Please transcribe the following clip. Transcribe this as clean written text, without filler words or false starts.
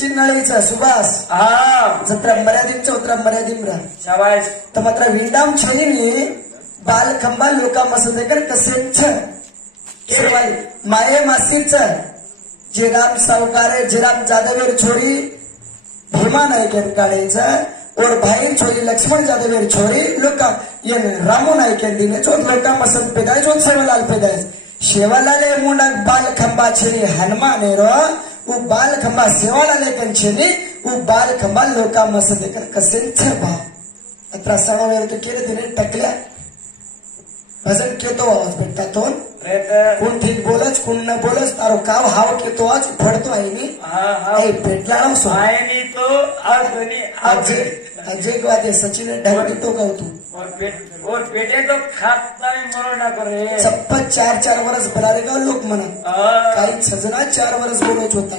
सचिन नळीचा सुभाष जत्रा मर्यादिमचा उतरा मर्यादिमरा शाबाश तर मात्र विंडाम छेनी बाल खंबा लोका मसदेकर कसेंच शेवाली माये मासीच जेराम सावकारे जेराम जादवेर छोरी भीमा नायकेर काढायचा और भाई छोरी लक्ष्मण जादवेर छोरी लोका येन रामो नायकेर दिने चोत लोका मसद पेदाय चोत सेवालाल पेदाय शेवालाले मुंडक बाल खंबा छेनी हनुमान रो वो बाल खंबा सेवालाले कंछेनी वो बाल खंबा लोका मसदेकर कसेंच बा अत्रा सणावेर तो केले दिने टकल्या भजन केतो आवाज भेटता तो कोण ठीक बोलच कोण न बोलच तारो काव हाव केतो आज फडतो आहे मी आई भेटला सो आहे तो आज अजय वादे सचिन ढगली तो गाव तू और पेटे तो खात नाही मरो ना करे चप्पल 4 वर्ष बरारे गाव लोक म्हणत काही सजना 4 वर्ष बोलत होता